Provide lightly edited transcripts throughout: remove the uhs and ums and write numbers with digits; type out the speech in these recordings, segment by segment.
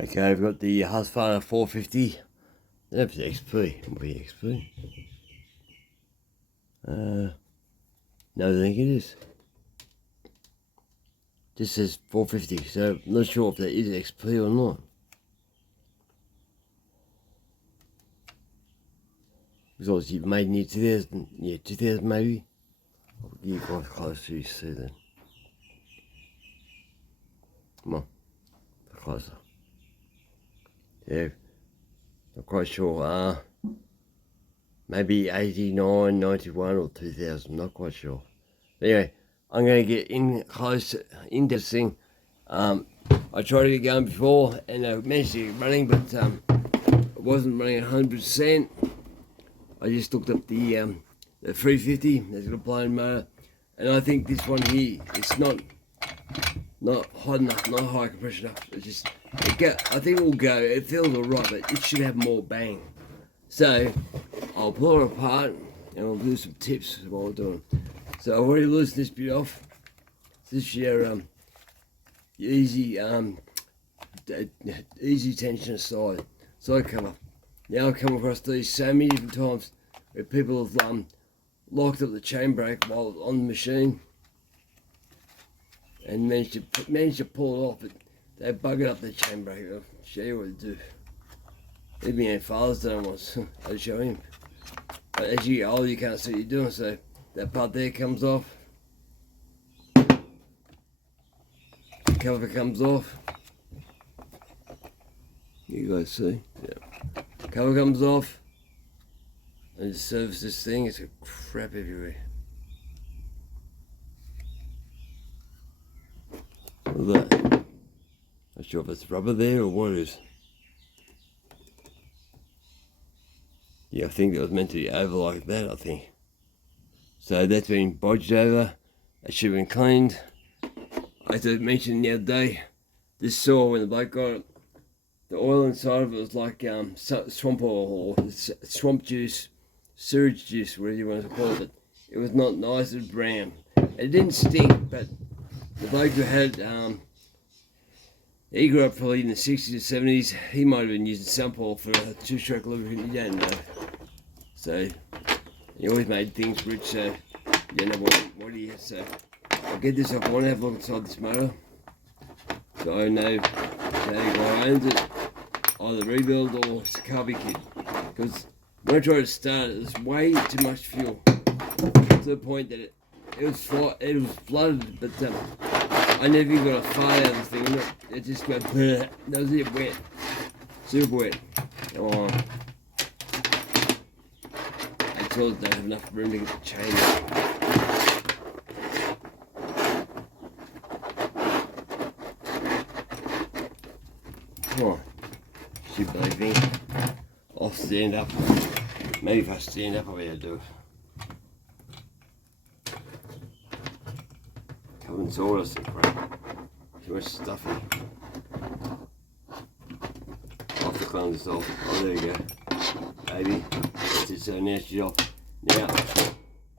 Okay, I've got the Husqvarna 450. That's XP. It'll be XP. No, I think it is. Just says 450, so I'm not sure if that is XP or not. Because obviously made in year 2000, 2000 maybe. I'll get you quite close so you see that. Come on, closer. Yeah, not quite sure. Maybe 89, 91 or 2000, not quite sure. But anyway, I'm going to get in close into this thing. I tried to get going before and I managed to get running, but it wasn't running 100%. I just looked up the 350, there's got a blown motor, and I think this one here, it's not hot enough, not high compression enough. It's just, I think it will go, it feels alright, but it should have more bang. So, I'll pull it apart and we'll do some tips while we're doing. So I've already loosened this bit off. This is your easy tension side cover. Now I've come across these so many different times where people have locked up the chain brake while on the machine and managed to pull it off, but they buggered up the chain brake. I'll show you what to do. Even my father's done it once. I'll show him. But as you get older, you can't see what you're doing, so that part there comes off. The cover comes off. You guys see? Yeah. Cover comes off. And just service this thing, it's a crap everywhere. Look at that. Not sure if it's rubber there or what it is. Yeah, I think it was meant to be over like that, I think. So that's been bodged over. It should have been cleaned. As I mentioned the other day, this saw, when the bloke got it, the oil inside of it was like swamp oil or swamp juice, sewage juice, whatever you want to call it. It was not nice, it was brown. It didn't stink, but the bloke who had he grew up probably in the 60s and 70s. He might have been using swamp oil for a two-stroke lubricant, you don't know. So, he always made things rich, so you don't know what he is. So, I'll get this off. I want to have a look inside this motor. So I know the guy owns it, either rebuild or it's a carbon kit. Because when I tried to start it, there's way too much fuel. To the point that it was flooded, but I never even got a fart out of the thing. It just went, that was it, wet. Super wet. Come on. I told don't have enough room to get the chain out. Come on. Should believe me. I'll stand up. Maybe if I stand up, I'll be able to do it. Covered in sawdust and crap. Too much stuff in. I'll have to clean this off. Oh, there you go. Maybe. That's it, so now she's off. Now,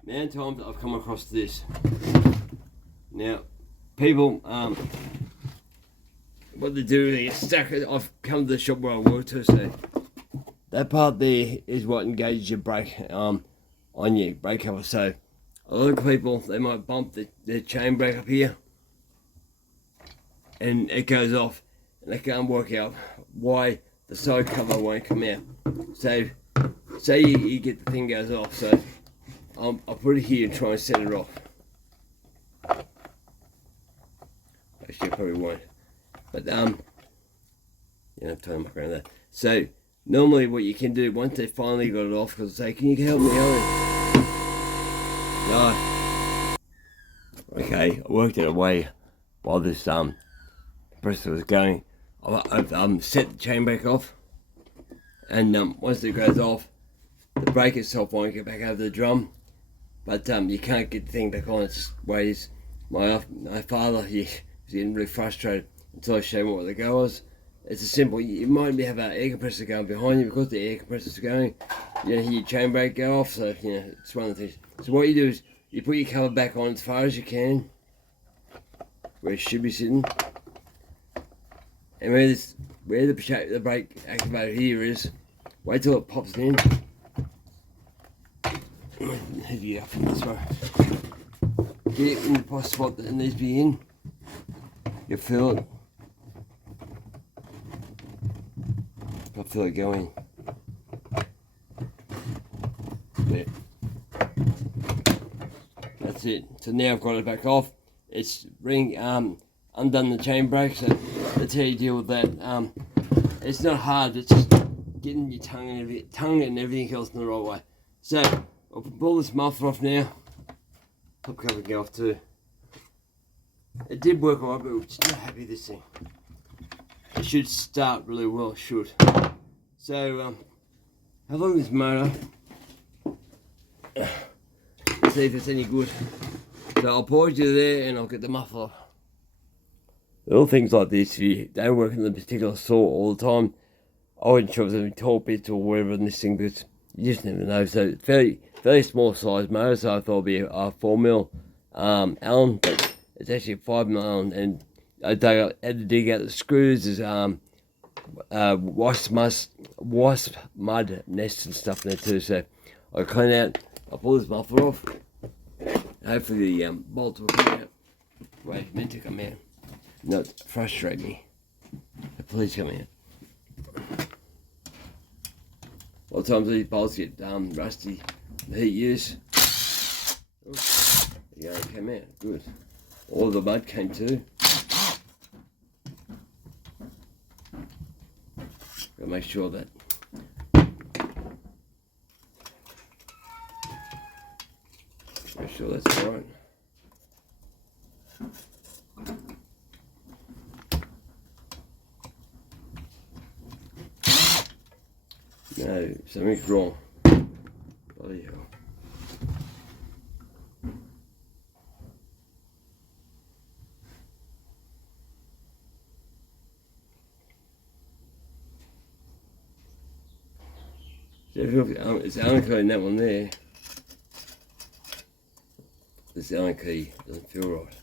many times I've come across this. Now, people, what they do, they get stuck. I've come to the shop where I work to, so that part there is what engages your brake on your brake cover. So a lot of people, they might bump their chain brake up here and it goes off and they can't work out why the side cover won't come out. So say you get the thing goes off, so I'll put it here and try and set it off. Actually, I probably won't. But you know, time muck around that. So normally, what you can do once they finally got it off, because they say, "Can you help me, Owen?" No. Okay, I worked it away while this compressor was going. I've set the chain brake off, and once it goes off, the brake itself won't get back over the drum. But you can't get the thing back on. It's just the way it is. My father, he was getting really frustrated until I showed him what the go was. It's a simple, you might have an air compressor going behind you. Because the air compressor's going, you know, hear your chain brake go off, so you know, it's one of the things. So what you do is, you put your cover back on as far as you can, where it should be sitting, And where the brake activator here is, wait till it pops in. Heavy up from this one. Get it in the spot that it needs to be in. You feel it. I feel it going. There. That's it. So now I've got it back off. It's undone the chain brake, so that's how you deal with that. It's not hard, it's just getting your tongue and everything else in the right way. So I'll pull this muffler off now. Top cover can go off too. It did work alright, but we're just not happy with this thing. It should start really well, it should. So have a look at this motor. See if it's any good. So I'll pause you there and I'll get the muffler. Little things like this, if you don't work in the particular saw all the time, I wouldn't sure if there's any torque bits or whatever in this thing, because you just never know. So it's very small size motor, so I thought it'd be a 4mm Allen, but it's actually a 5mm Allen, and I had to dig out the screws. There's wasp mud nests and stuff in there too, so I clean out, I'll pull this muffler off. Hopefully the bolts will come out the way it's meant to come out. Not frustrate me. Please come out. A lot of times these bolts get rusty. The heat use. Oops. There you go, it came out. Good. All the mud came too. Gotta make sure that that's all right. No, something's wrong. Bloody hell. It's Allen key in that one there. This Allen key doesn't feel right.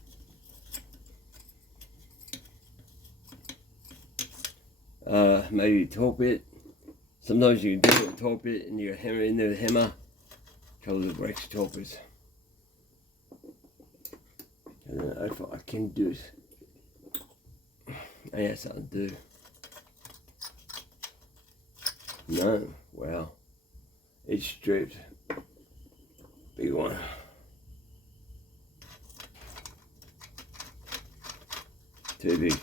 Maybe a torque bit. Sometimes you can do it with a torque bit and you hammer in there with a hammer. Trouble with brakes torque bits. I don't know if I can do it. I have something to do. No, wow. It's stripped. Big one. Too big.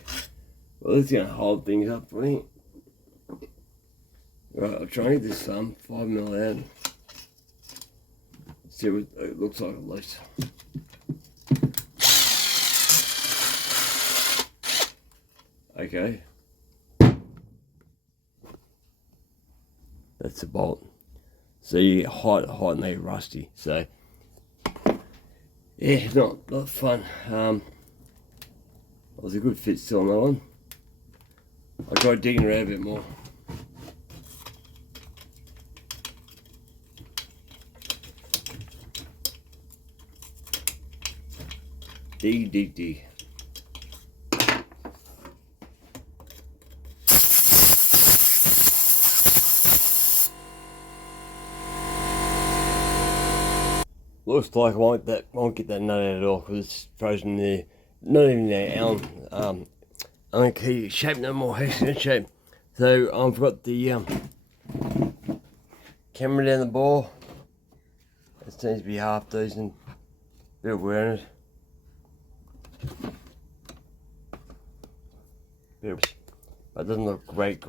Well, this is going to hold things up for me. Right, I'll try and get this 5mm out. See what it looks like at least. Okay. That's the bolt. So you get hot and they rusty. So yeah, it's not fun. It was a good fit still on that one. I'll try digging around a bit more. Dig. Looks like I won't get that nut out at all because it's frozen there. Not even the Allen key shape no more, hexagon shape. So I've got the camera down the bore. It seems to be half decent. Bit of wear in it. But it doesn't look great.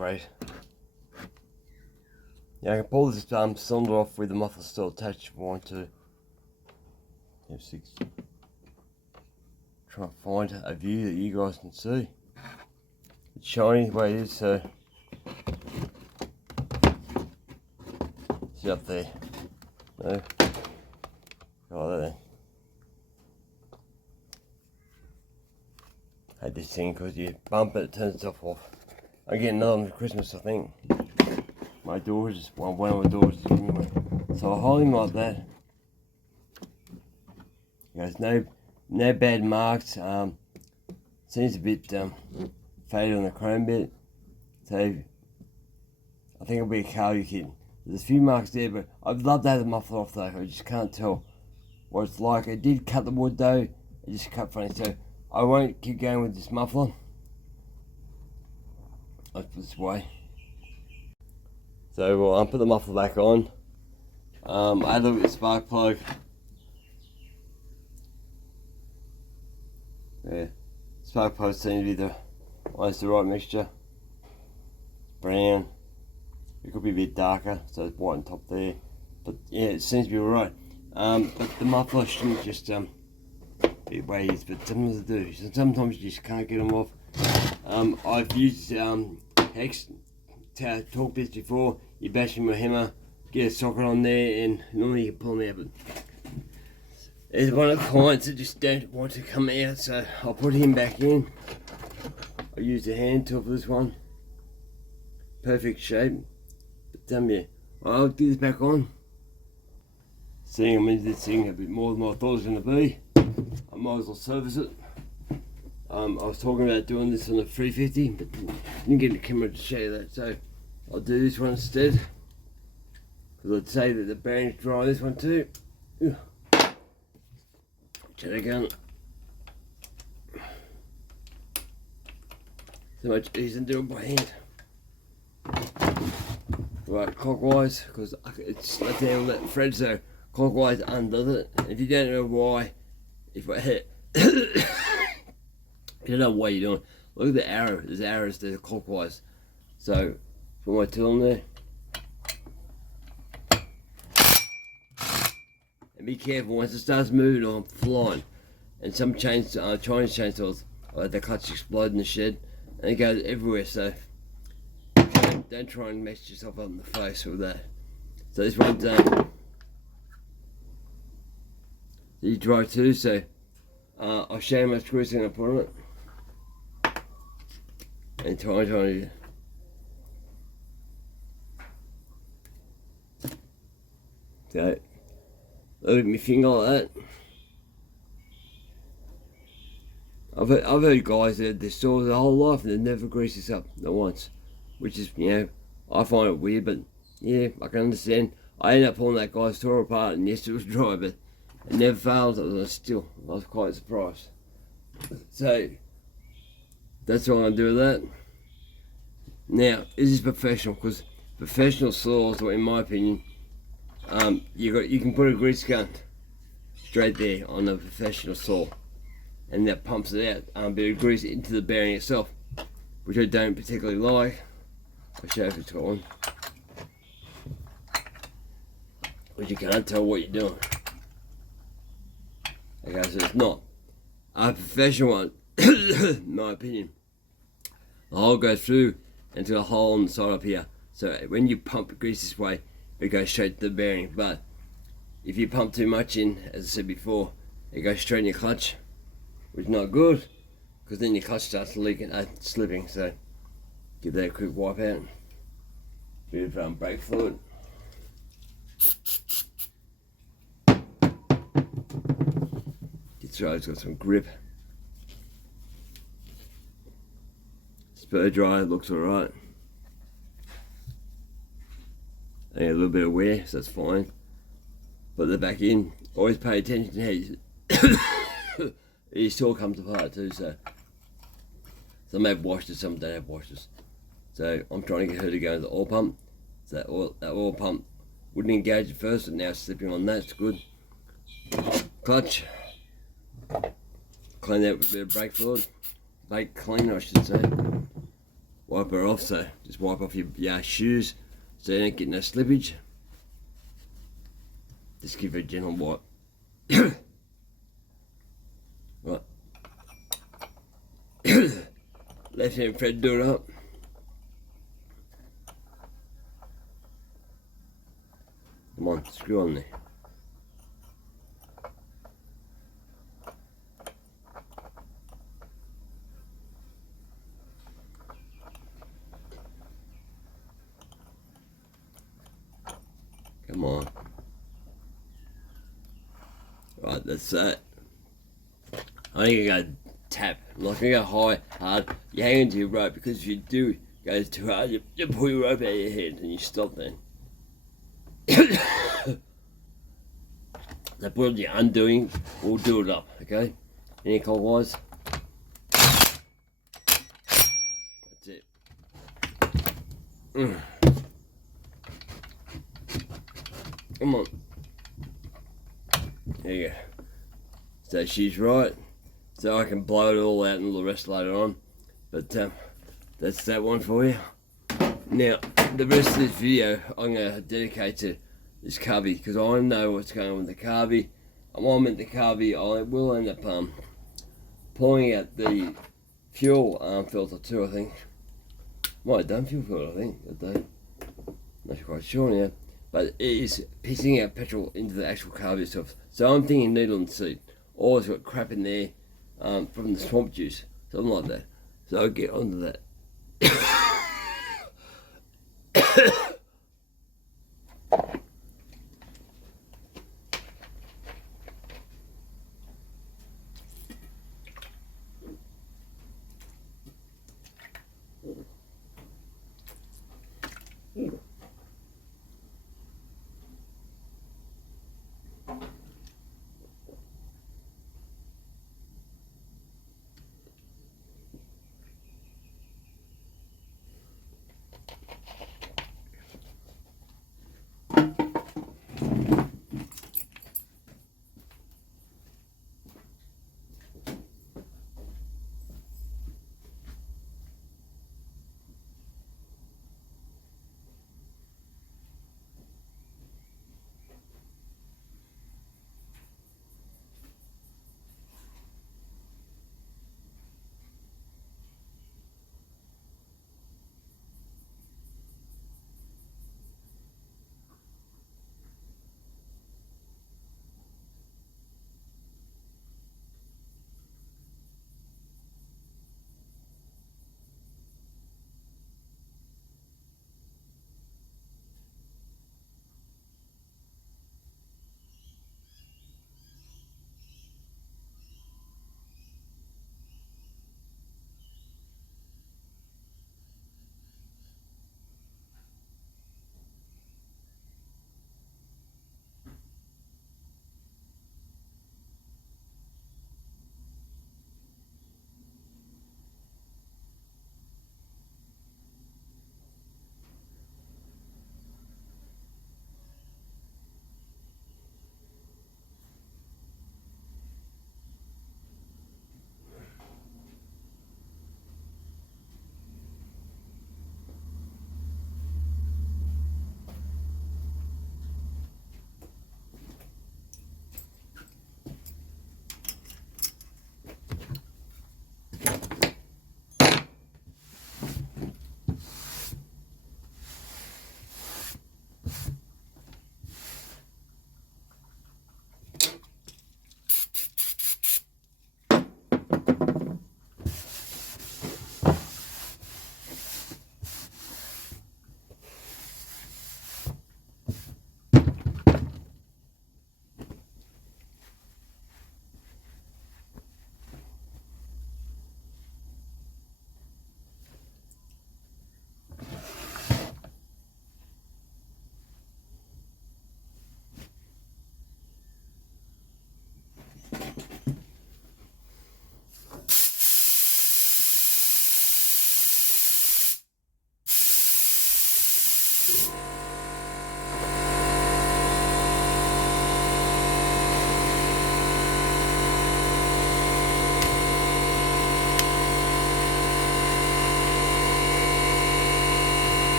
Yeah, I can pull this cylinder off with the muffler still attached if I want to. F6. Try and find a view that you guys can see. It's shiny the way it is, so it's up there. No. Oh, there. I hate this thing because you bump it, it turns itself off. I get another one for Christmas, I think. My daughters, one of my daughters gave me one. So I hold him like that. There's no bad marks. Seems a bit faded on the chrome bit. So I think it'll be a Carly kid. There's a few marks there, but I'd love to have the muffler off though. I just can't tell what it's like. It did cut the wood though. It just cut funny, so I won't keep going with this muffler. I'll put this away. So I'll put the muffler back on. I had a look at the spark plug. Yeah, spark plug seems to be almost the right mixture. Brown. It could be a bit darker, so it's white on top there. But yeah, it seems to be alright. But the muffler shouldn't just be ways, but sometimes they do. So sometimes you just can't get them off. I've used hex torque bits before. You bash them with a hammer, get a socket on there, and normally you can pull them out. But there's one of the clients that just don't want to come out, so I'll put him back in. I used a hand tool for this one. Perfect shape. But yeah, I'll get this back on. Seeing I'm into this thing a bit more than what I thought it was going to be, I might as well service it. I was talking about doing this on the 350, but didn't get the camera to show you that, so I'll do this one instead. Because I'd say that the bearing's dry on this one too. Check again. So much easier than doing by hand. Right, clockwise, because it's let down that thread, so clockwise undoes it. If you don't know why, if I hit, you don't know what you're doing. Look at the arrow. There's arrows there clockwise. So put my tool in there. And be careful once it starts moving or flying. And some Chinese chainsaws, the clutch explode in the shed, and it goes everywhere. So don't try and mess yourself up in the face with that. So this one's you dry too. So I'll show you my screws I'm gonna put on it. And try to so look at my finger like that. I've heard guys that they saw their whole life and they never greased this up, not once. Which is, you know, I find it weird, but yeah, I can understand. I ended up pulling that guy's tour apart, and yes, it was dry, but it never fails. I was quite surprised. So that's what I'm gonna do with that. Now, this is professional, because professional saws, or in my opinion, you can put a grease gun straight there on a professional saw, and that pumps it out a bit of grease into the bearing itself, which I don't particularly like. I'll show you if it's got one, but you can't tell what you're doing. Okay, so it's not a professional one, in my opinion. The hole goes through into a hole on the side up here. So when you pump grease this way, it goes straight to the bearing. But if you pump too much in, as I said before, it goes straight in your clutch, which is not good, because then your clutch starts leaking, slipping. So give that a quick wipe out. Bit of brake fluid. Get sure it's got some grip. Spur dry, looks alright. Only a little bit of wear, so that's fine. Put that back in. Always pay attention to how it still comes apart too, so some have washers, some don't have washers. So I'm trying to get her to go to the oil pump. So that oil pump wouldn't engage at first, and now it's slipping on that, it's good. Clutch. Clean that with a bit of brake fluid. Brake cleaner, I should say. Wipe her off, so just wipe off your shoes so you don't get no slippage. Just give her a gentle wipe. Right. Left hand thread, do it up. Come on, screw on there. Come on. Right, that's that. I think I gotta tap I'm not going to go high, hard. You hang onto your rope, because if you do go too hard, you pull your rope out of your head and you stop then. The point you're undoing will do it up, okay? Any clockwise. That's it. Come on. There you go. So she's right. So I can blow it all out and all the rest later on. But that's that one for you. Now, the rest of this video I'm going to dedicate to this cubby, because I want to know what's going on with the cubby. While I'm at the cubby, I will end up pulling out the fuel filter too, I think. Might have done fuel filter, I think, that day. Not quite sure now. But it is pissing out petrol into the actual cubby itself. So I'm thinking needle and seat. Or it's got crap in there from the swamp juice. Something like that. So I'll get onto that.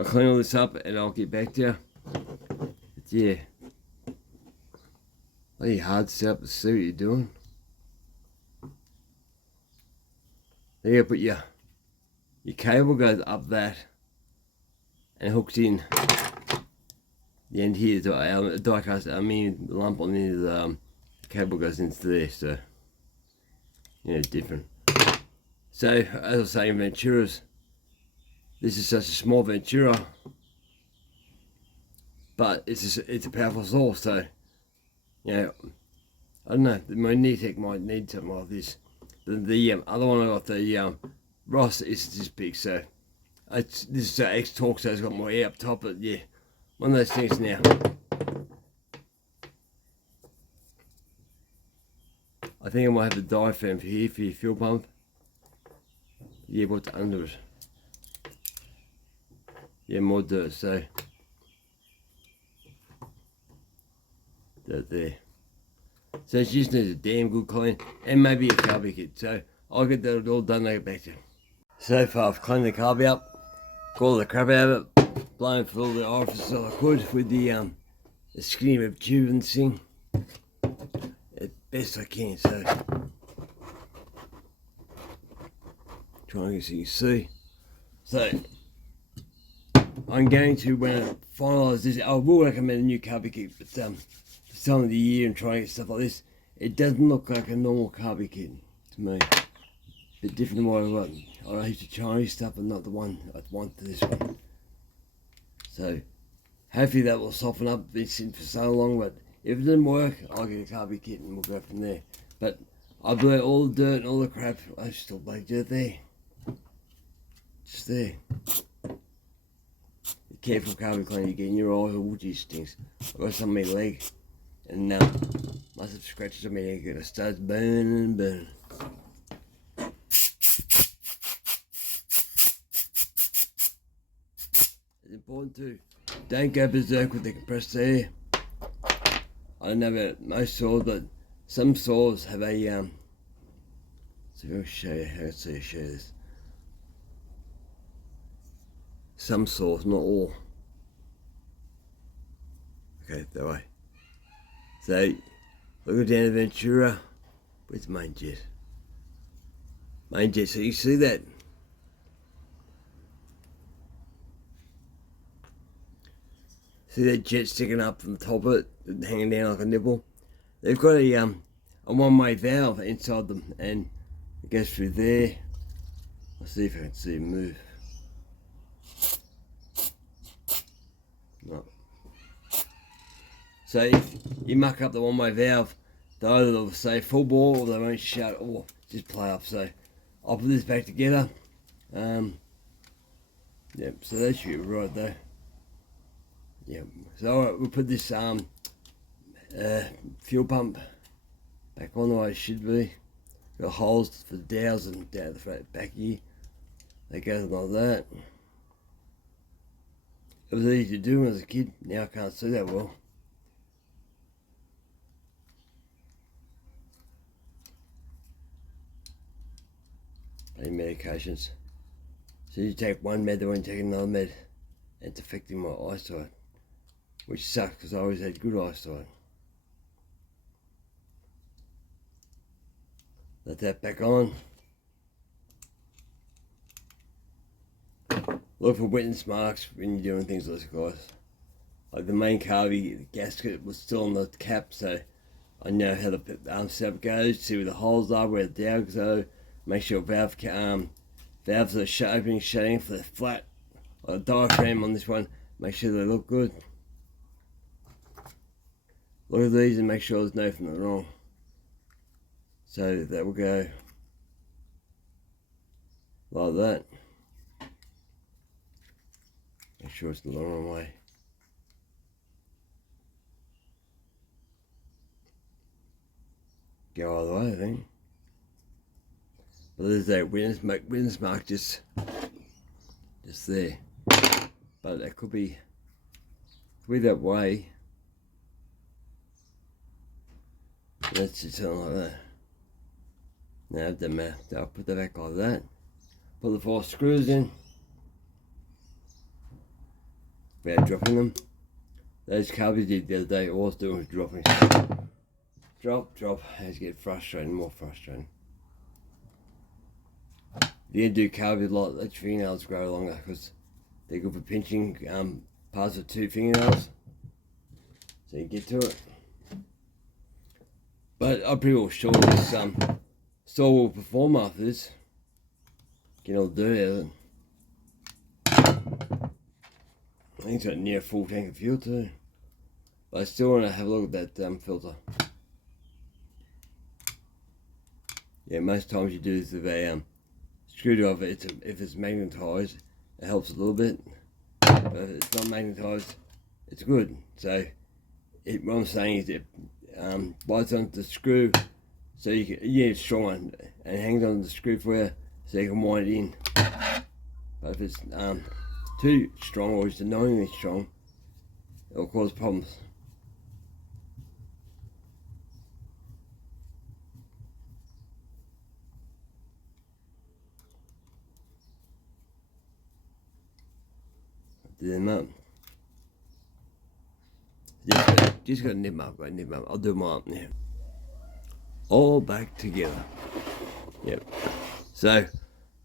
I'll clean all this up and I'll get back to you. But yeah, bloody hard setup to see what you're doing. There you put your cable goes up that and hooks in the end here to our die-cast aluminium lump on the end of the cable goes into there, so different. So as I was saying, Venturas, this is such a small Ventura, but it's a powerful saw, so I don't know, my Neotech might need something like this. The other one I got, the Ross, is this big, so this is X-Torque, so it's got more air up top, but yeah, one of those things now. I think I might have the diaphragm for here for your fuel pump. Yeah, what's under it? Yeah, more dirt, so dirt there. So it just needs a damn good clean and maybe a carby kit. So I'll get that all done and I'll get back to you. So far I've cleaned the carby up, got all the crap out of it, blown for all the orifices I could with the skinny rib tube and thing as best I can. So trying to get so you can see. So I'm going to, when I finalise this, I will recommend a new carby kit, but this time of the year and trying to get stuff like this, it doesn't look like a normal carby kit to me. A bit different than what I used to Chinese stuff, but not the one I want for this one. So hopefully that will soften up. It's been for so long, but if it didn't work, I'll get a carby kit and we'll go from there. But I blew all the dirt and all the crap. I still blew dirt there. Just there. Be careful carby cleaner you get in your eyes, or woody stinks. I got some on my leg. And must have scratches on my leg and it starts burning and burning. It's important to don't go berserk with the compressed air. I don't know about most saws, but some saws have a so I'll show you how to show this. Some saws, not all. Okay, that way. So, look down the Ventura. Where's the main jet? Main jet, so you see that? See that jet sticking up from the top of it, hanging down like a nipple? They've got a one-way valve inside them, and it goes through there. I'll see if I can see it move. No. So if you muck up the one-way valve, either they'll say full bore or they won't shut or just play up. So I'll put this back together. Yep, so that should be right though. Yep, so alright, we'll put this fuel pump back on the way it should be. Got holes for the dowels and down the front back here. They go like that. It was easy to do when I was a kid, now I can't see that well. Medications. So you take one med, then you take another med, and it's affecting my eyesight, which sucks because I always had good eyesight. Let that back on. Look for witness marks when you're doing things like this, guys. Like the main carby gasket was still on the cap, so I know how the setup goes, see where the holes are, where the dowels go. Make sure valves are opening, shutting for the flat diaphragm on this one. Make sure they look good. Look at these and make sure there's nothing wrong. So that will go like that. Make sure it's the wrong way. Go all the way, I think. But there's that witness mark just there. But that could be that way. Let's just tell like that. Now it doesn't matter. I'll put that back like that. Put the 4 screws in. without dropping them. Those carbies did the other day, all I was doing was dropping. Drop, as you get frustrating, more frustrating. If you do carbies a lot, let your fingernails grow longer because they're good for pinching parts of 2 fingernails. So you get to it. But I'm pretty well sure this saw will perform after this. Get all dirty out of it. I think it's got near a full tank of fuel too. But I still want to have a look at that filter. Yeah, most times you do this with a screwdriver. If it's magnetised, it helps a little bit. But if it's not magnetised, it's good. So what I'm saying is it bites onto the screw, so you can, it's strong and hangs on the screw for you, so you can wind it in. But if it's too strong or just annoyingly strong, it'll cause problems. Do them up. Just got to nip them up, I'll do them up now. All back together. Yep. So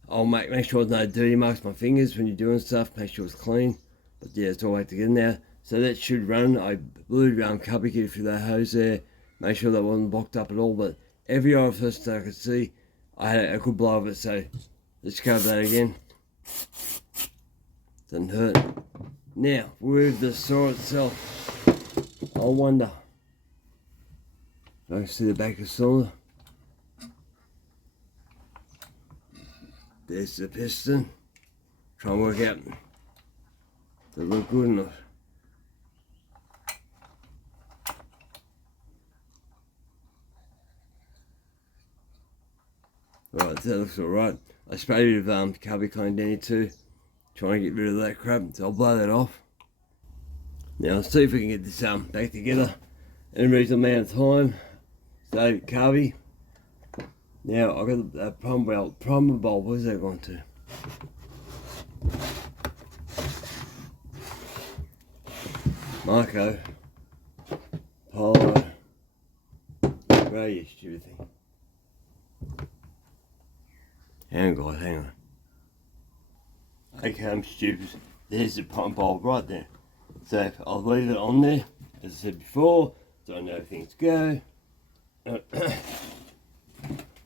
I'll make sure there's no dirty marks on my fingers when you're doing stuff. Make sure it's clean. But yeah, it's all back together now. So that should run. I blew cubby kit through that hose there. Make sure that wasn't blocked up at all. But every orifice I could see, I had a good blow of it. So let's cover that again. Doesn't hurt. Now with the saw itself, I wonder if I can see the back of the cylinder. There's the piston. Try and work out. Does it look good enough? Right, that looks alright. I sprayed it with carby clean down here too, trying to get rid of that crap, so I'll blow that off. Now let's see if we can get this back together in a reasonable amount of time. So carby. Now I've got a primer bulb, where's that gone to? Marco, Polo, grey, you stupid thing. Hang on. Okay, I'm stupid. There's the pump bulb right there. So I'll leave it on there, as I said before, so I know everything's go. Got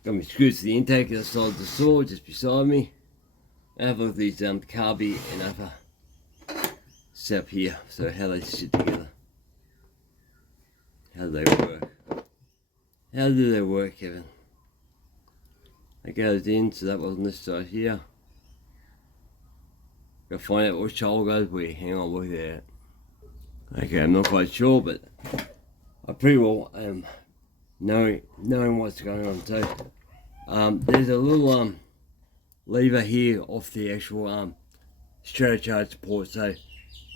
my screws to the intake outside the saw, just beside me. I have a look at these carby and upper set up here, so how they sit together. How do they work? How do they work, Kevin? It goes in, so that was on this side here. Gotta find out which hole goes where. Hang on, work that out. Okay, I'm not quite sure, but I pretty well am knowing what's going on. So there's a little lever here off the actual Stratocharge support, so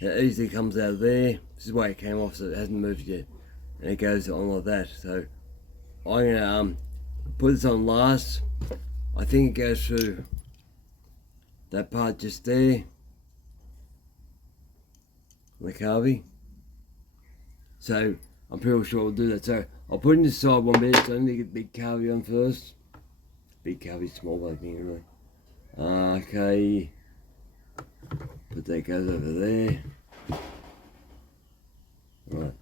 it easily comes out of there. This is where it came off, so it hasn't moved yet, and it goes on like that. So I'm gonna put this on last. I think it goes through that part just there, the carby. So I'm pretty sure we'll do that. So I'll put it in the side one bit, so I need to get the big carby on first. Big carby, small like thing anyway. Okay. But that goes over there. Right.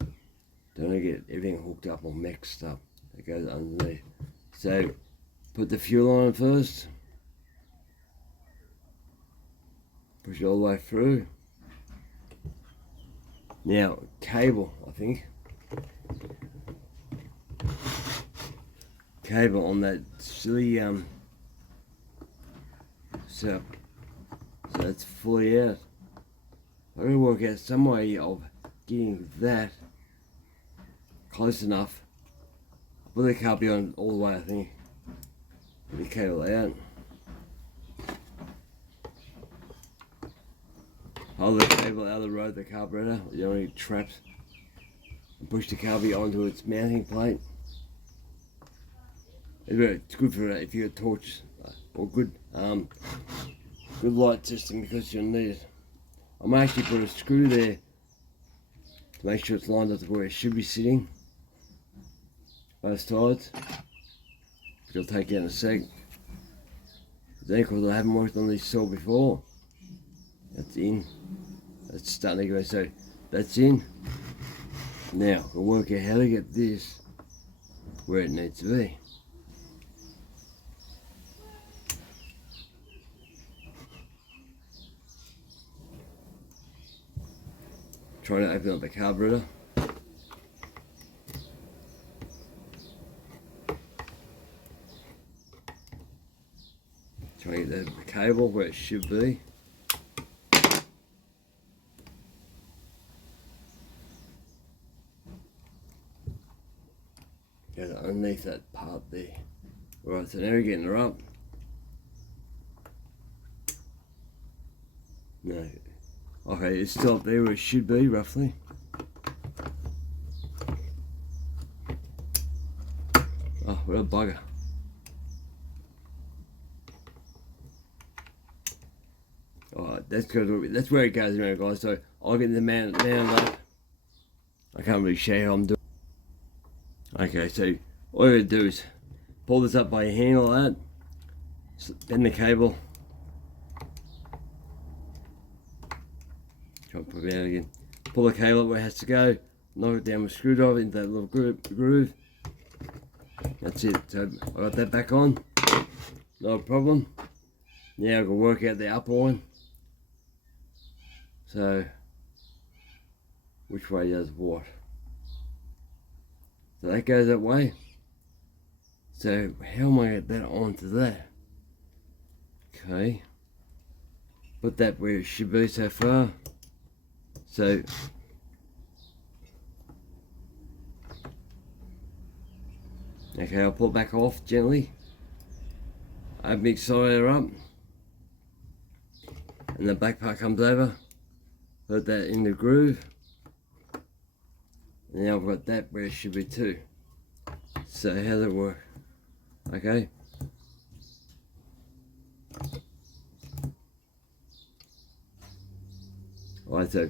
Don't want to get everything hooked up or mixed up. It goes underneath. So put the fuel on first. Push it all the way through. Now, cable, I think. Cable on that silly setup. So it's fully out. I'm going to work out some way of getting that close enough. Put the carby on all the way, I think. Put the cable out. Hold the cable out of the road, the carburetor, you don't need traps. And push the carby onto its mounting plate. It's good for if you got torches or good light system, because you'll need it. I'm actually put a screw there to make sure it's lined up to where it should be sitting. Both sides. Which I'll take out in a sec. Then, because I haven't worked on this saw before. That's in. That's starting to go. So that's in. Now we'll work out how to get this where it needs to be. Trying to open up the carburetor. Trying to get the cable where it should be. Goes underneath that part there. Right, so now we're getting her up. No. Okay, it's still up there where it should be, roughly. Oh, what a bugger. Alright, that's where it goes around, guys. So I'll get the mount up. I can't really show you how I'm doing. Okay, so all you gotta do is pull this up by your hand like that. Bend the cable. Try and put it out again. Pull the cable where it has to go. Knock it down with a screwdriver into that little groove. That's it. So I got that back on. No problem. Now I can work out the upper one. So which way does what? So that goes that way. So how am I going to get that onto that? Okay. Put that where it should be so far. So okay, I'll pull it back off gently. Open the accelerator up. And the back part comes over. Put that in the groove. And now I've got that where it should be too. So how does it work? Okay. Alright, so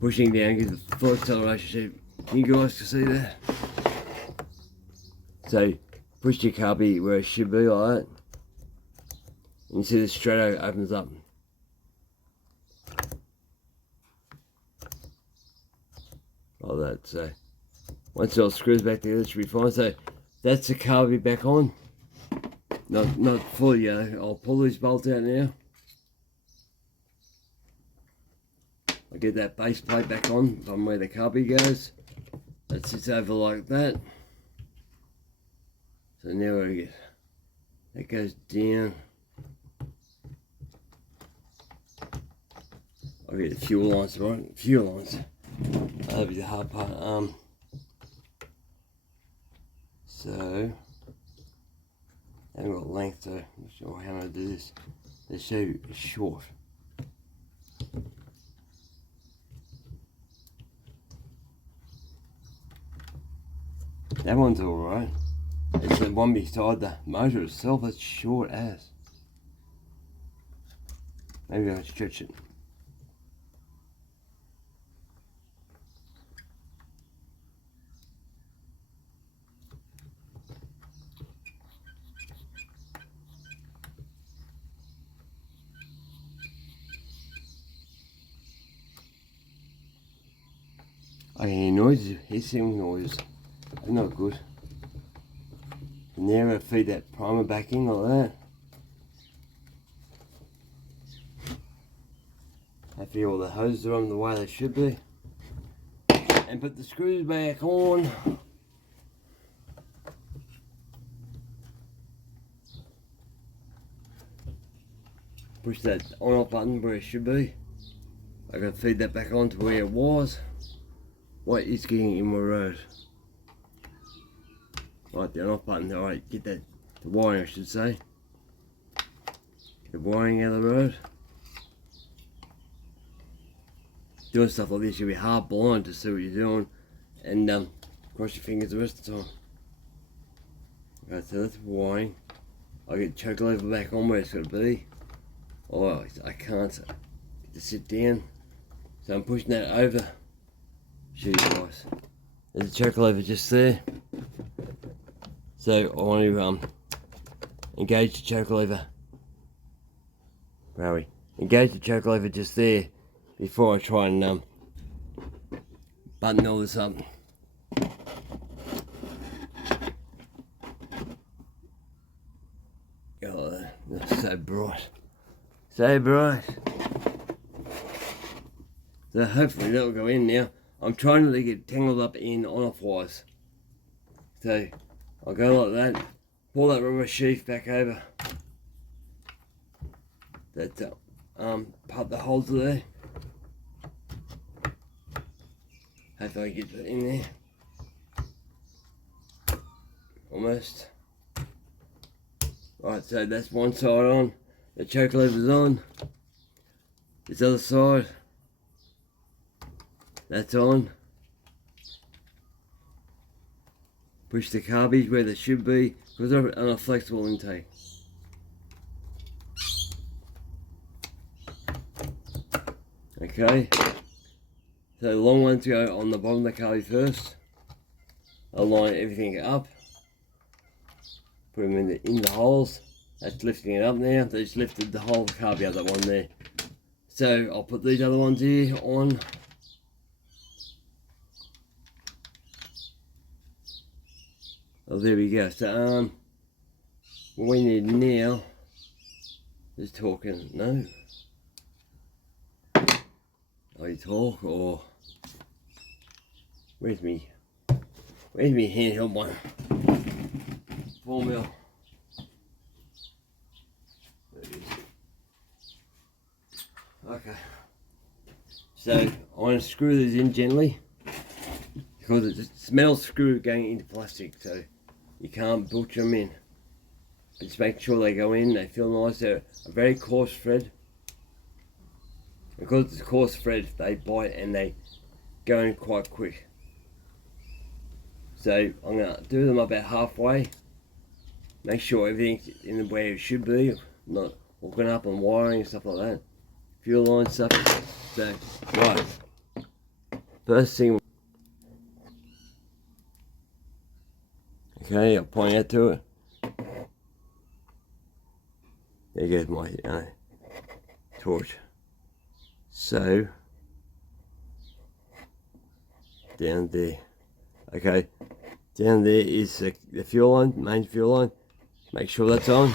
pushing down gives the full acceleration. You guys can see that. So push your carby where it should be like that. And you see the strato opens up. Like that. So once it all screws back together, it should be fine. So that's the carby back on. Not fully, I'll pull these bolts out now. I'll get that base plate back on from where the carby goes. That sits over like that. So now we get that goes down. I'll get the fuel lines, right? Fuel lines. That'll be the hard part. So I haven't got length, so I'm not sure how I'm going to do this. Let's show you it's short. That one's alright. It's the one beside the motor itself that's short as. Maybe I'll stretch it. I can hear noises, hissing noises. They're not good. And now I feed that primer back in like that. Hopefully all the hoses are on the way they should be. And put the screws back on. Push that on off button where it should be. I gotta feed that back on to where it was. What is getting in my road? Right, the on off button. Alright, get that, the wiring I should say. Get the wiring out of the road. Doing stuff like this, you'll be hard blind to see what you're doing, and cross your fingers the rest of the time. Okay, so that's wiring. I'll get choke lever back on where it's got to be. Oh, I can't get to sit down. So I'm pushing that over. Show you guys. There's a choke lever just there. So I want to engage the choke lever. Where are we? Engage the choke lever just there before I try and button all this up. Oh, that's so bright. So bright. So hopefully that'll go in now. I'm trying not to get tangled up in on-off wires. So I'll go like that, pull that rubber sheath back over. That's pop the hole to there. Hopefully I get that in there. Almost. Right, so that's one side on. The choke lever's on. This other side, that's on. Push the carbage where they should be, because they're on a flexible intake. Okay, so the long ones go on the bottom of the carbage first. I'll line everything up. Put them in the holes. That's lifting it up now. They just lifted the whole carbage out, that one there. So I'll put these other ones here on. Oh, there we go. So what we need now is talking. No. Are you talk or where's me handheld one? 4 mil. Okay. So I want to screw these in gently because it's a metal screw going into plastic, so you can't butcher them in. But just make sure they go in, they feel nice. They're a very coarse thread. Because it's a coarse thread, they bite and they go in quite quick. So I'm going to do them about halfway. Make sure everything's in the way it should be, not hooking up and wiring and stuff like that. Fuel line stuff. So, right. First thing. Okay, I'll point out to it. There goes my torch. So, down there. Okay, down there is the fuel line, main fuel line. Make sure that's on.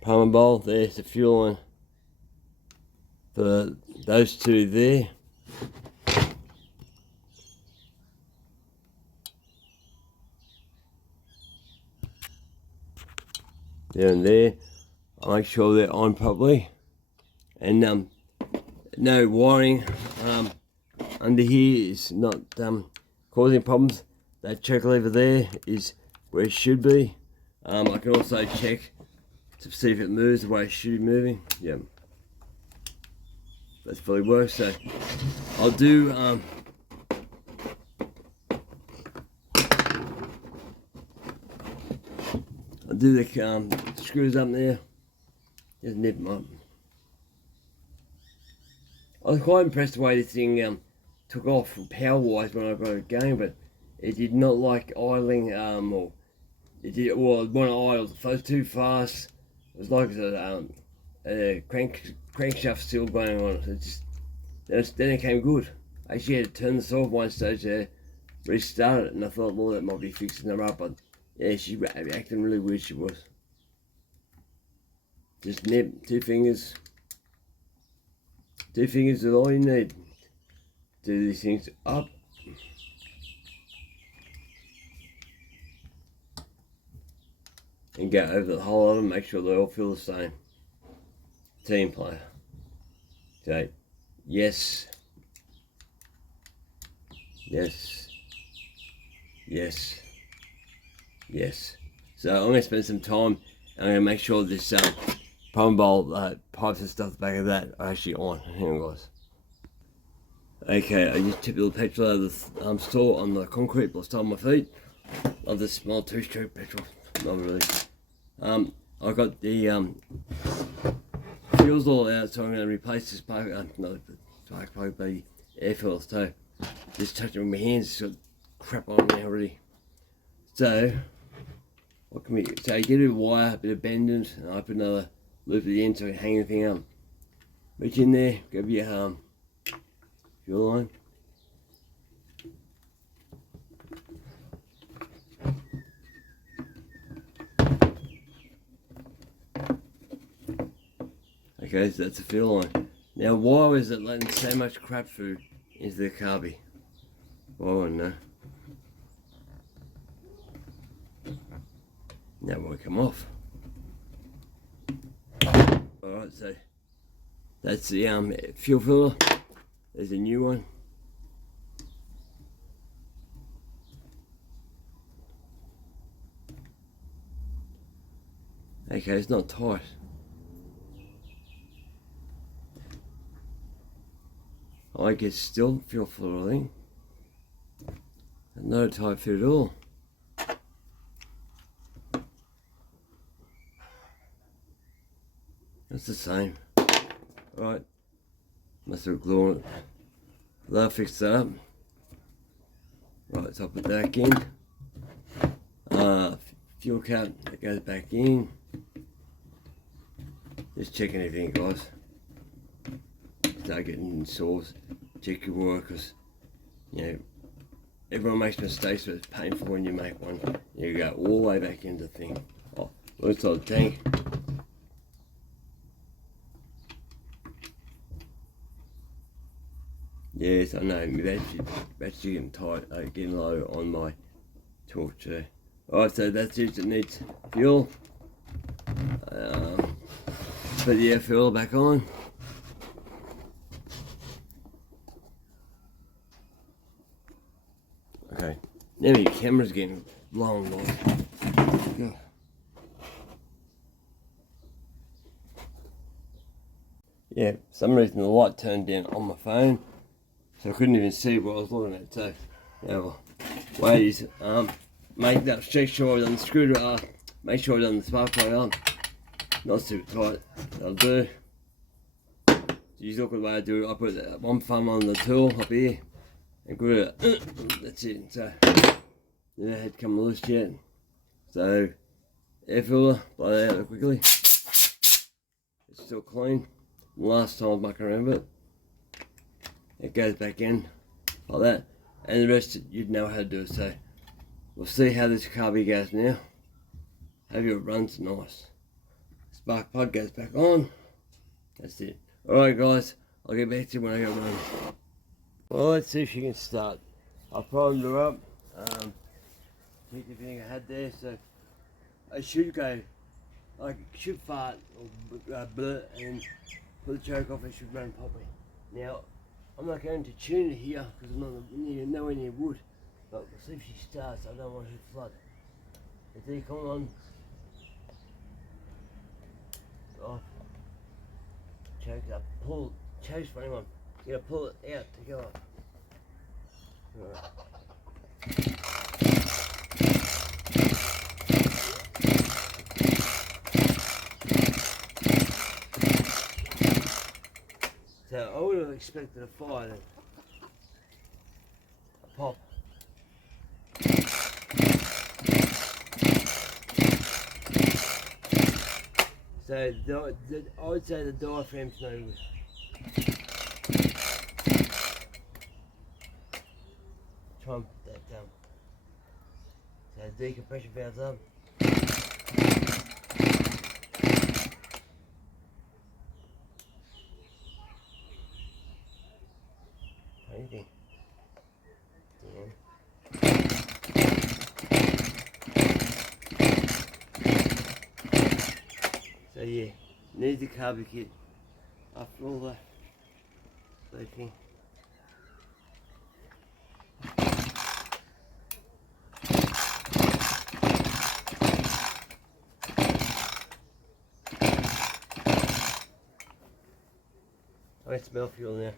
Palmer bowl, there's the fuel line for those two there. There and there. I'll make sure they're on properly. And no wiring under here is not causing problems. That choke lever there is where it should be. I can also check to see if it moves the way it should be moving. Yeah, that's fully works. So I'll do the screws up there. Just nip them up. I was quite impressed the way this thing took off power wise when I got it going, but it did not like idling or it did well when I idled. If it was too fast, it was like a crankshaft still going on. It just then it came good. I actually had to turn this off one stage there, restart it, and I thought, well, that might be fixing her up, but yeah, she was acting really weird. She was. Just nip, two fingers. Two fingers is all you need. Do these things up. And go over the whole of them, make sure they all feel the same. Team player. So, yes. Yes. Yes. Yes. So I'm going to spend some time and I'm going to make sure this palm bowl pipes and stuff, the back of that are actually on. Hang on, guys. Okay, I just tipped a little petrol out of the store on the concrete, but I'll start on my feet. Love this small two-stroke petrol. Not really. I got the fuel's all out, so I'm going to replace this spark, not the spark plug, but the air filter. So just touch it with my hands, it's got crap on there already. So what can we do? So you get a wire, a bit of bending, and I put another loop at the end so I can hang everything up. Reach in there, grab your fuel line. Okay, so that's the fuel line. Now, why was it letting so much crap food into the carby? Well, I want to know. Now it won't come off. Alright, so that's the fuel filter. There's a new one. Okay, it's not tight. I guess still fuel filter, I think. Not a tight fit at all. That's the same. Right. Must have glued it. That'll fix that up. Right, so I'll put that back in. Fuel cap, that goes back in. Just checking everything, guys. Start getting saws. Check your workers. You know, everyone makes mistakes, but it's painful when you make one. You go all the way back into the thing. Oh, looks like the tank. Yes, I know, my battery's getting tight, getting low on my torch there. Alright, so that's it needs fuel. Put the air fuel back on. Okay, now your camera's getting low and low. Yeah, for some reason the light turned down on my phone, so I couldn't even see what I was looking at. So, yeah, well, ladies, make that sure I've done the screwdriver, make sure I've done the spark plug on. Not super tight, that'll do. So you look at the way I do it, I put one thumb on the tool up here, and grab it, that's it. So, then it had come loose yet. So, air filter, blow that out quickly. It's still clean. Last time I was mucking around with it. It goes back in like that, and the rest you'd know how to do it. So we'll see how this carby goes now. Hope it runs nice. Spark plug goes back on. That's it. Alright guys, I'll get back to you when I get running. Well, let's see if she can start. I primed her up, checked everything I had there, so I should go, I should fart or blur and put the choke off, it should run properly. Now, I'm not going to tune it here because I'm not nowhere near wood, but we'll see if she starts. I don't want her to flood. If they come on, off, choke it up, pull, chase frame on. You gotta pull it out to go up. Right. So I would have expected a fire then. A pop. So I would say the diaphragm's no good. Try and put that down. So decompression valve's up. Anything. So yeah, need the carby kit after all the soaking. I can smell fuel now.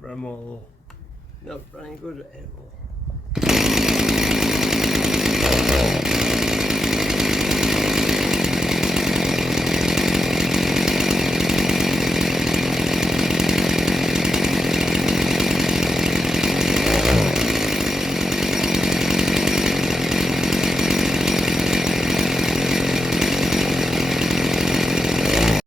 Not run well. Not running good at all.